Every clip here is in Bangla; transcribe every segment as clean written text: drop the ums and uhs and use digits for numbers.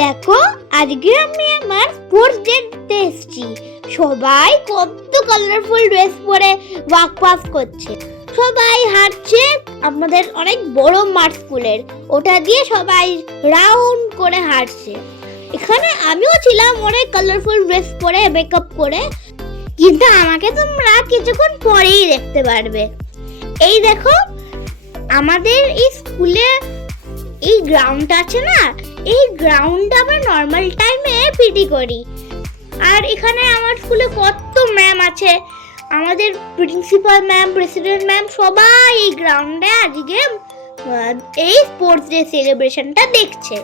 দেখো আজকে আমি আমার স্পোর্টস ডেতে এসেছি। সবাই কত কালারফুল ড্রেস পরে ওয়াক পাস করছে, সবাই হাঁটছে। আমাদের অনেক বড় মাঠ স্কুলের, ওটা দিয়ে সবাই রাউন্ড করে হাঁটছে। এখানে আমিও ছিলাম অনেক কালারফুল ড্রেস পরে, মেকআপ করে, কিন্তু আমাকে তোমরা কিছুক্ষণ পরেই দেখতে পারবে। এই দেখো আমাদের এই স্কুলে এই গ্রাউন্ড আছে না, এই গ্রাউন্ডে আমরা নর্মাল টাইমে পিটি করি। আর এখানে আমার স্কুলে কত ম্যাম আছে, আমাদের প্রিন্সিপাল ম্যাম, প্রেসিডেন্ট ম্যাম সবাই এই গ্রাউন্ডে আজকে এই স্পোর্টস ডে সেলিব্রেশনটা দেখছে।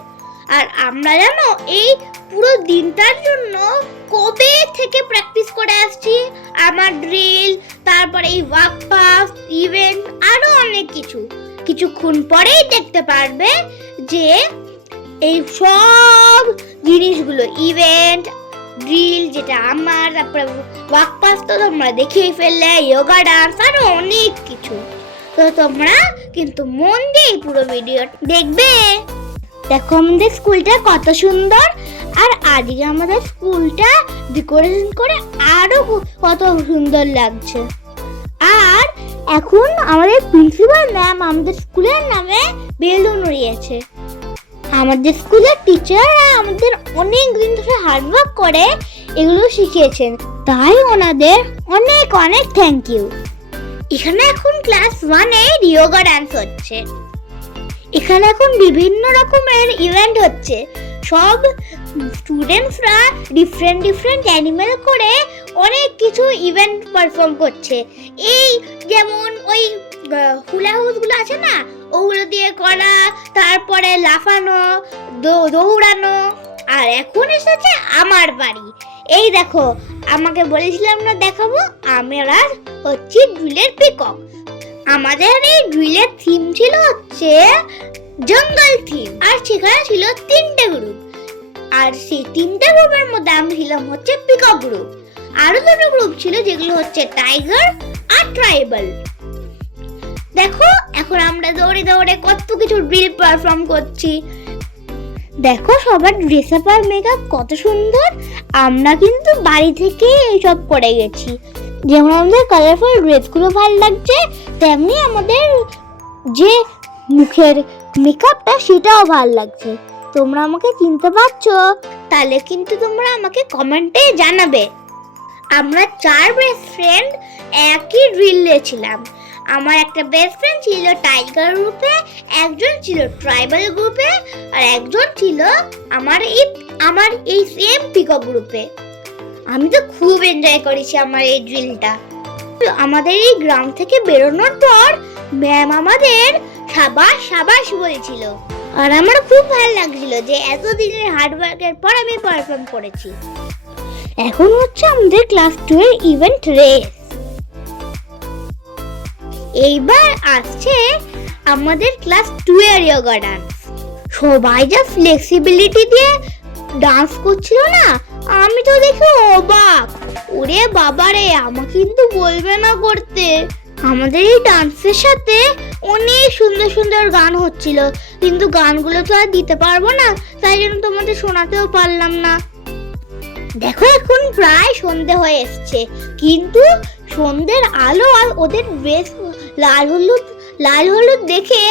আর আমরা জানো এই পুরো দিনটার জন্য কবে থেকে প্র্যাকটিস করে আসছি। আমার ড্রিল, তারপরে এই ওয়াক পাস, ইভেন্ট, আরো অনেক কিছুক্ষণ পরেই দেখতে পারবে যে এই সব জিনিসগুলো, ইভেন্ট, ড্রিল যেটা আমার, তারপরে ওয়াক পাস তো তোমরা দেখেই ফেললে, যোগা ডান্স, আরো অনেক কিছু। তো তোমরা কিন্তু মন দিয়ে পুরো ভিডিও দেখবে। দেখো আমাদের স্কুলটা কত সুন্দর, আর আজকে আমাদের স্কুলটা ডেকোরেশন করে আরো কত সুন্দর লাগছে। আর এখন আমাদের প্রিন্সিপাল ম্যাম আমাদের স্কুলের নামে বেলুন উড়িয়েছে। আমাদের স্কুলের টিচাররা আমাদের অনেক দিন ধরে হার্ডওয়ার্ক করে এগুলো শিখিয়েছেন, তাই ওনাদের অনেক অনেক থ্যাংক ইউ। এখানে এখন ক্লাস 1-এ যোগা ডান্স হচ্ছে। এখানে এখন বিভিন্ন রকমের ইভেন্ট হচ্ছে। সব স্টুডেন্টসরা ডিফারেন্ট অ্যানিমেল করে অনেক কিছু ইভেন্ট পারফর্ম করছে। এই যেমন ওই হুলা হুসগুলো আছে না, ওগুলো দিয়ে করা, তারপরে লাফানো, দৌড়ানো। আর এখন এসেছে আমার বাড়ি। এই দেখো, আমাকে বলেছিলাম না দেখাবো, আমরা হচ্ছে ড্রিলের পিকক। আমাদের এই ড্রিলের থিম ছিল হচ্ছে জঙ্গল থিম, আর সেখানে ছিল 3টে গ্রুপ। আর সেই 3টে গ্রুপের মধ্যে আমি ছিলাম হচ্ছে পিকক গ্রুপ। আরো 2টো গ্রুপ ছিল যেগুলো হচ্ছে টাইগার আর ট্রাইবাল। দেখো এখন আমরা দৌড়ে দৌড়ে কত কিছু ড্রিল পারফর্ম করছি। দেখো সবার ড্রেস আপ আর মেকআপ কত সুন্দর। আমরা কিন্তু বাড়ি থেকে এইসব করে গেছি। যেমন আমাদের কালারফুল ড্রেসগুলো ভালো লাগছে, তেমনি আমাদের যে মুখের মেকআপটা সেটাও ভালো লাগছে। তোমরা আমাকে চিনতে পারছো? তাহলে কিন্তু তোমরা আমাকে কমেন্টে জানাবে। আমরা 4 বেস্ট ফ্রেন্ড একই ড্রিলে ছিলাম। আমার একটা বেস্ট ফ্রেন্ড ছিল টাইগার গ্রুপে, একজন ছিল ট্রাইবাল গ্রুপে, আর একজন ছিল আমার এই সেম পিকক গ্রুপে। আমি তো খুব এনজয় করেছি আমার এই ড্রিলটা। আমাদের এই গ্রাউন্ড থেকে বেরোনোর পর ম্যাম আমাদের সাবাস বলেছিল, আর আমার খুব ভালো লাগছিল যে এতদিনের হার্ডওয়ার্কের পর আমি পারফর্ম করেছি। এখন হচ্ছে আমাদের ক্লাস 2 এর ইভেন্ট রেস। এইবার আসছে আমাদের ক্লাস 2 এর যোগা ডান্স। সবাই যা ফ্লেক্সিবিলিটি দিয়ে ডান্স করছিল না, আমি তো দেখে অবাক। ওরে বাবারে, আমাকে কিন্তু বলবে না করতে। আমাদের এই ডান্সের সাথে অনেক সুন্দর সুন্দর গান হচ্ছিল, কিন্তু গানগুলো তো আর দিতে পারবো না, তাই জন্য তোমাদের শোনাতেও পারলাম না। দেখো এখন প্রায় সন্ধে হয়ে এসছে, কিন্তু সন্ধ্যের আলো আর ওদের ড্রেস লাল হলুদ দেখে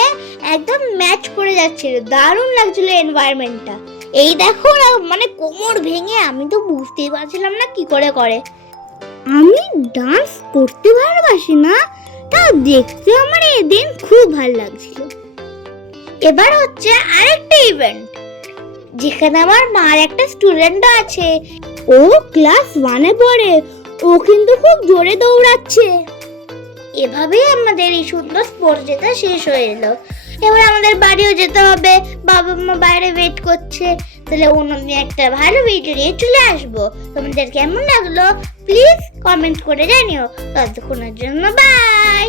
একদম ম্যাচ করে যাচ্ছিল। দারুণ লাগছিল এনভায়রনমেন্টটা। এই দেখো মানে কোমর ভেঙে আমি তো বুঝতেই পারছিলাম না কি করে। আমি ডান্স করতে ভালোবাসি না, তা দেখতে আমার এদিন খুব ভালো লাগছিল। এবার হচ্ছে আরেকটা ইভেন্ট, যেখানে আমার মার একটা স্টুডেন্ট আছে। ও ক্লাস 1-এ পড়ে, ও কিন্তু খুব জোরে দৌড়াচ্ছে। এভাবেই আমাদের এই সুন্দর স্পোর্টস ডেটা শেষ হয়ে এলো। এবার আমাদের বাড়িও যেতে হবে, বাবা মা বাইরে ওয়েট করছে। তাহলে অন্যদিন একটা ভালো ভিডিও নিয়ে চলে আসবো। তোমাদের কেমন লাগলো প্লিজ কমেন্ট করে জানিও। ততক্ষণের জন্য বাই।